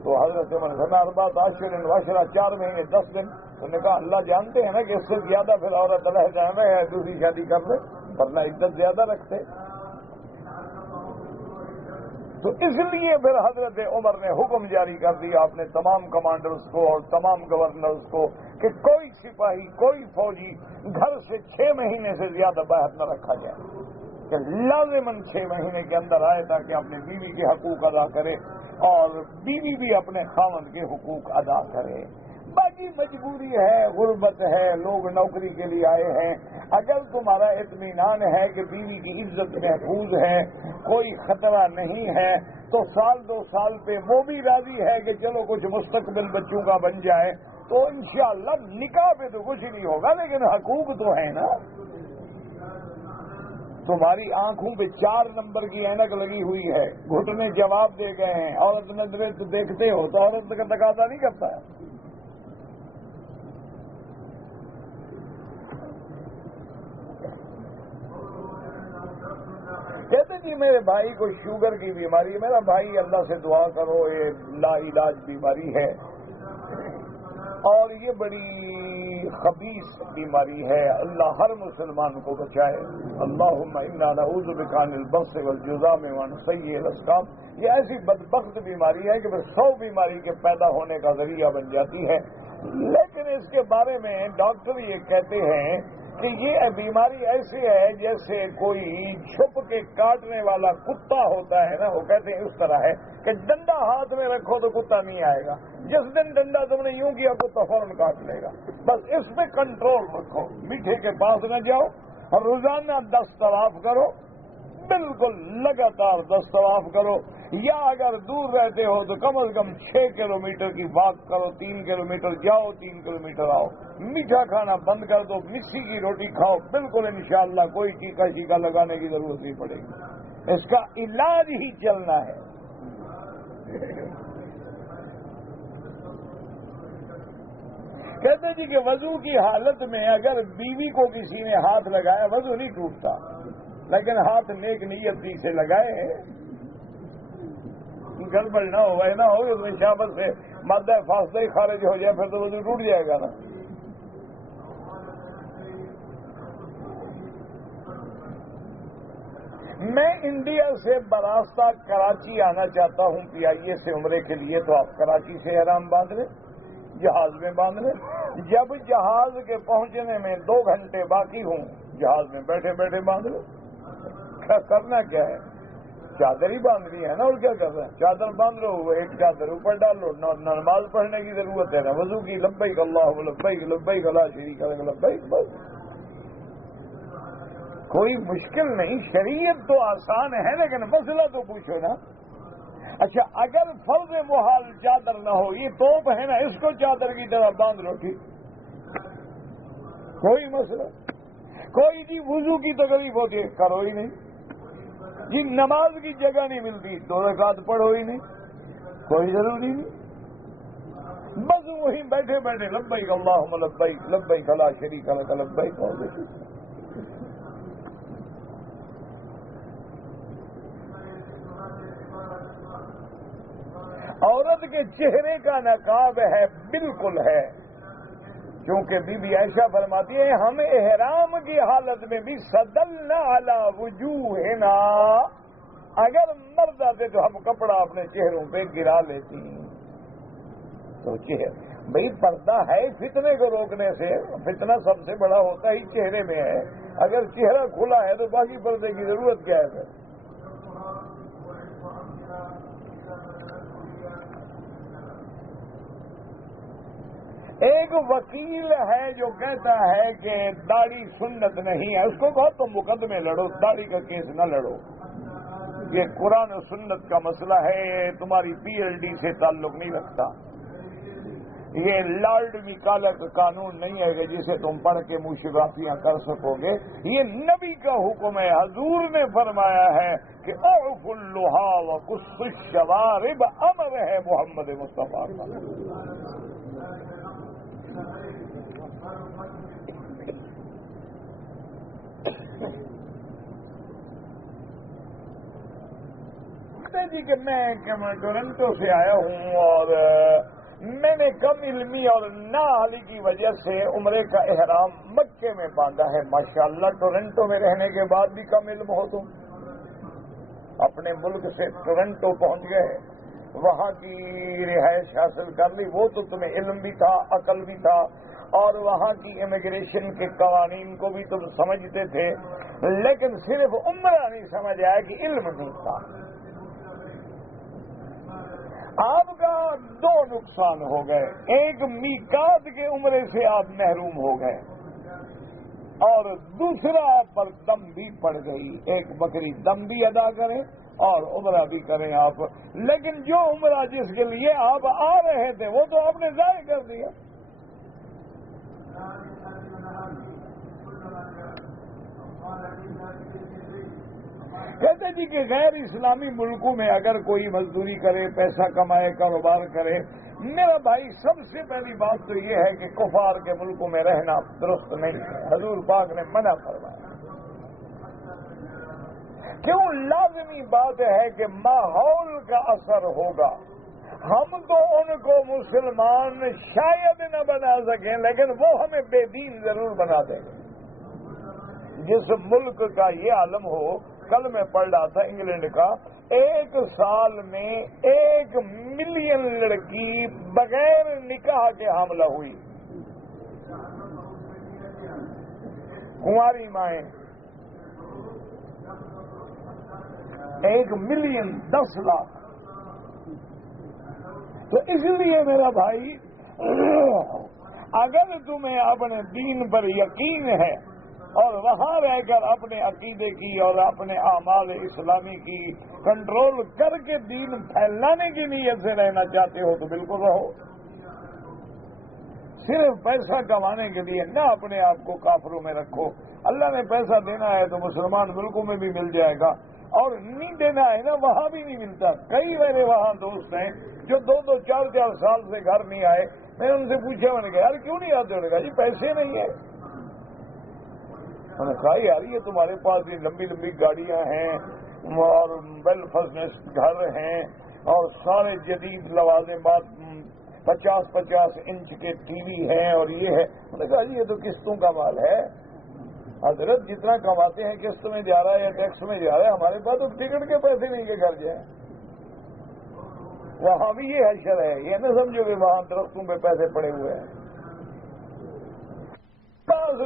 تو حضرت عمر نے فرمایا 4 اشہر 4 مہینے 10 دن۔ انہوں نے کہا اللہ جانتے ہیں نا کہ اس سے زیادہ پھر عورت رہ جائے ہے دوسری شادی کر لے، ورنہ عدت زیادہ رکھتے۔ تو اس لیے پھر حضرت عمر نے حکم جاری کر دیا اپنے تمام کمانڈرز کو اور تمام گورنرز کو کہ کوئی سپاہی کوئی فوجی گھر سے 6 مہینے سے زیادہ باہر نہ رکھا جائے، کہ لازماً 6 مہینے کے اندر آئے تاکہ اپنے بیوی کے حقوق ادا کرے اور بیوی بھی اپنے خاوند کے حقوق ادا کرے۔ باقی مجبوری ہے، غربت ہے، لوگ نوکری کے لیے آئے ہیں، اگر تمہارا اطمینان ہے کہ بیوی کی عزت محفوظ ہے، کوئی خطرہ نہیں ہے، تو 1-2 سال پہ وہ بھی راضی ہے کہ چلو کچھ مستقبل بچوں کا بن جائے، تو انشاءاللہ نکاح پہ تو کچھ نہیں ہوگا لیکن حقوق تو ہے نا۔ تمہاری آنکھوں پہ 4 نمبر کی اینک لگی ہوئی ہے، گھٹنے جواب دے گئے ہیں، عورت نظریں تو دیکھتے ہو تو عورت کا تقاضا نہیں کرتا ہے۔ کہتے جی میرے بھائی کو شوگر کی بیماری ہے، میرا بھائی اللہ سے دعا کرو، یہ لا علاج بیماری ہے اور یہ بڑی خبیث بیماری ہے، اللہ ہر مسلمان کو بچائے۔ اللہم انا نعوذ بک من البرص والجذام ومن سیء الاسقام۔ یہ ایسی بدبخت بیماری ہے کہ پھر 100 بیماری کے پیدا ہونے کا ذریعہ بن جاتی ہے، لیکن اس کے بارے میں ڈاکٹر یہ کہتے ہیں کہ یہ بیماری ایسی ہے جیسے کوئی چھپ کے کاٹنے والا کتا ہوتا ہے نا، وہ کہتے ہیں اس طرح ہے کہ ڈنڈا ہاتھ میں رکھو تو کتا نہیں آئے گا، جس دن ڈنڈا تم نے یوں کیا کتا فوراً کاٹ لے گا۔ بس اس پہ کنٹرول رکھو، میٹھے کے پاس نہ جاؤ، اور روزانہ 10 طواف کرو، بالکل لگاتار 10 طواف کرو، یا اگر دور رہتے ہو تو کم از کم 6 کلومیٹر کی واک کرو، 3 کلومیٹر جاؤ 3 کلومیٹر آؤ، میٹھا کھانا بند کر دو، مکسی کی روٹی کھاؤ، بالکل انشاءاللہ کوئی ٹیکا شیکا لگانے کی ضرورت نہیں پڑے گی، اس کا علاج ہی چلنا ہے۔ کہتے جی کہ وضو کی حالت میں اگر بیوی کو کسی نے ہاتھ لگایا وضو نہیں ٹوٹتا، لیکن ہاتھ نیک نیتی سے لگائے، گڑبڑ نہ ہو، نہ ہو اس میں شابت سے مادہ فاصلہ ہی خارج ہو جائے پھر تو وضو ٹوٹ جائے گا نا۔ میں انڈیا سے براستہ کراچی آنا چاہتا ہوں PIA سے عمرے کے لیے، تو آپ کراچی سے احرام باندھ لیں، جہاز میں باندھ لیں، جب جہاز کے پہنچنے میں 2 گھنٹے باقی ہوں جہاز میں بیٹھے بیٹھے باندھ لیں۔ کرنا کیا ہے؟ چادر ہی باندھنی ہے نا، اور کیا کر رہے ہیں؟ چادر باندھ لو، ایک چادر اوپر ڈال لو، نماز پڑھنے کی ضرورت ہے نا وضو کی، لبیک اللہ لبیک لبیک لا شریک لک لبیک، بس کوئی مشکل نہیں، شریعت تو آسان ہے لیکن مسئلہ تو پوچھو نا۔ اچھا اگر فرض محال چادر نہ ہو، یہ توپ ہے نا، اس کو چادر کی طرح باندھ لو، ٹھیک، کوئی مسئلہ۔ کوئی جی وضو کی تکلیف ہوتی ہے، کرو ہی نہیں جی، نماز کی جگہ نہیں ملتی 2 رکعت پڑھو ہی نہیں، کوئی ضروری نہیں، بس وہیں بیٹھے بیٹھے لبیک اللہم لبیک لبیک لا شریک لک لبیک اور عورت کے چہرے کا نقاب ہے بالکل ہے، کیونکہ بی بی عائشہ فرماتی ہے ہم احرام کی حالت میں بھی صدلنا علی وجوہنا، اگر مرد آتے تو ہم کپڑا اپنے چہروں پہ گرا لیتی۔ تو بھئی پردہ ہے فتنے کو روکنے سے، فتنہ سب سے بڑا ہوتا ہی چہرے میں ہے، اگر چہرہ کھلا ہے تو باقی پردے کی ضرورت کیا ہے پھر؟ ایک وکیل ہے جو کہتا ہے کہ داڑھی سنت نہیں ہے، اس کو کہو تم مقدمے لڑو، داڑھی کا کیس نہ لڑو، یہ قرآن و سنت کا مسئلہ ہے، تمہاری پی ایل ڈی سے تعلق نہیں رکھتا، یہ لارڈ میکالا کا قانون نہیں ہے کہ جسے تم پڑھ کے منشیاتیاں کر سکو گے، یہ نبی کا حکم ہے، حضور نے فرمایا ہے کہ اعف اللحا وقص الشوارب، امر ہے محمد مصطفیٰ کا۔ جی کہ میں ٹورنٹو سے آیا ہوں اور میں نے کم علمی اور نااہلی کی وجہ سے عمرے کا احرام مکے میں باندھا ہے۔ ماشاءاللہ ٹورنٹو میں رہنے کے بعد بھی کم علم ہو تم، اپنے ملک سے ٹورنٹو پہنچ گئے، وہاں کی رہائش حاصل کر لی، وہ تو تمہیں علم بھی تھا، عقل بھی تھا، اور وہاں کی امیگریشن کے قوانین کو بھی تم سمجھتے تھے، لیکن صرف عمرہ نہیں سمجھ آیا کہ علم نہیں تھا۔ آپ کا دو نقصان ہو گئے، ایک میقات کے عمرے سے آپ محروم ہو گئے، اور دوسرا آپ پر دم بھی پڑ گئی، ایک بکری دم بھی ادا کریں اور عمرہ بھی کریں آپ، لیکن جو عمرہ جس کے لیے آپ آ رہے تھے وہ تو آپ نے ضائع کر دیا۔ کہتے جی کہ غیر اسلامی ملکوں میں اگر کوئی مزدوری کرے، پیسہ کمائے، کاروبار کرے، میرا بھائی سب سے پہلی بات تو یہ ہے کہ کفار کے ملکوں میں رہنا درست نہیں ہے، حضور پاک نے منع فرمایا۔ کیوں؟ لازمی بات ہے کہ ماحول کا اثر ہوگا، ہم تو ان کو مسلمان شاید نہ بنا سکیں لیکن وہ ہمیں بے دین ضرور بنا دیں گے۔ جس ملک کا یہ عالم ہو، کل میں پڑھ رہا تھا انگلینڈ کا، 1 سال میں 1 ملین لڑکی بغیر نکاح کے حاملہ ہوئی، کنواری مائیں 1 ملین 10 لاکھ۔ تو اس لیے میرا بھائی اگر تمہیں اپنے دین پر یقین ہے اور وہاں رہ کر اپنے عقیدے کی اور اپنے اعمال اسلامی کی کنٹرول کر کے دین پھیلانے کی نیت سے رہنا چاہتے ہو تو بالکل رہو، صرف پیسہ کمانے کے لیے نہ اپنے آپ کو کافروں میں رکھو۔ اللہ نے پیسہ دینا ہے تو مسلمان ملکوں میں بھی مل جائے گا، اور نہیں دینا ہے نا وہاں بھی نہیں ملتا۔ کئی میرے وہاں دوست ہیں جو 2-2 4-4 سال سے گھر نہیں آئے، میں ان سے پوچھا، میں نے کہا یار کیوں نہیں آتے؟ انہوں نے کہا جی پیسے نہیں ہیں۔ میں نے کہا یار یہ تمہارے پاس یہ لمبی لمبی گاڑیاں ہیں اور ویل فرنسڈ گھر ہیں اور سارے جدید لوازمات، 50-50 انچ کے ٹی وی ہیں اور یہ ہے۔ میں نے کہا جی یہ تو قسطوں کا مال ہے، حضرت جتنا کماتے ہیں قسط میں جا رہا ہے یا ٹیکس میں جا رہا ہے، ہمارے پاس تو ٹکٹ کے پیسے نہیں کے گھر جائیں۔ وہاں بھی یہ حشر ہے، یہ نہ سمجھو کہ وہاں درختوں پہ پیسے پڑے ہوئے ہیں۔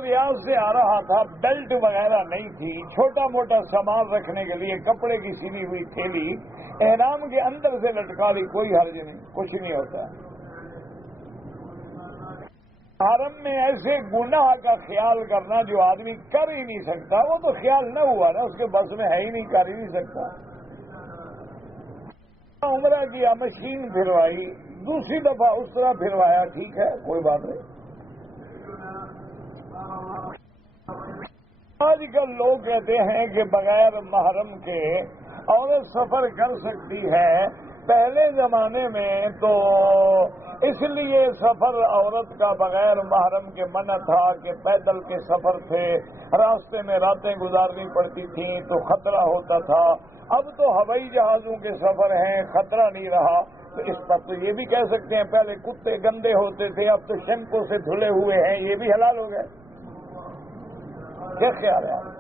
ریاض سے آ رہا تھا، بیلٹ وغیرہ نہیں تھی، چھوٹا موٹا سامان رکھنے کے لیے کپڑے کی سلی ہوئی تھیلی احرام کے اندر سے لٹکا لی، کوئی حرج نہیں، کچھ نہیں ہوتا۔ حرم میں ایسے گناہ کا خیال کرنا جو آدمی کر ہی نہیں سکتا، وہ تو خیال نہ ہوا نا، اس کے بس میں ہے ہی نہیں، کر ہی نہیں سکتا۔ عمرہ کیا، مشین پھروائی، دوسری دفعہ اس طرح پھروایا، ٹھیک ہے کوئی بات نہیں۔ آج کل لوگ کہتے ہیں کہ بغیر محرم کے عورت سفر کر سکتی ہے، پہلے زمانے میں تو اس لیے سفر عورت کا بغیر محرم کے منع تھا کہ پیدل کے سفر تھے، راستے میں راتیں گزارنی پڑتی تھیں تو خطرہ ہوتا تھا۔ اب تو ہوائی جہازوں کے سفر ہیں، خطرہ نہیں رہا، تو اس پر تو یہ بھی کہہ سکتے ہیں پہلے کتے گندے ہوتے تھے، اب تو شیمپو سے دھلے ہوئے ہیں، یہ بھی حلال ہو گئے۔ کیا خیال ہے آپ؟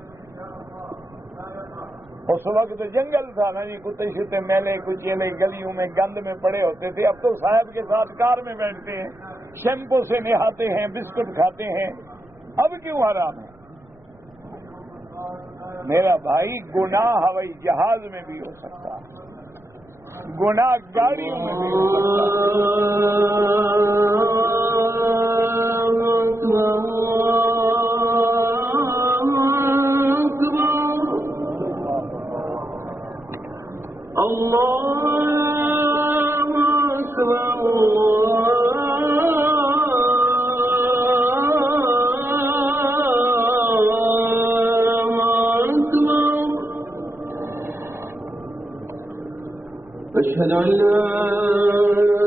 اس وقت جنگل تھا نا جی، کتے شتے میلے کچیلے گلیوں میں گند میں پڑے ہوتے تھے، اب تو صاحب کے ساتھ کار میں بیٹھتے ہیں، شیمپو سے نہاتے ہیں، بسکٹ کھاتے ہیں، اب کیوں حرام ہے؟ میرا بھائی گناہ ہوائی جہاز میں بھی ہو سکتا ہے، گناہ گاڑیوں میں بھی ہو سکتا أشهد أن لا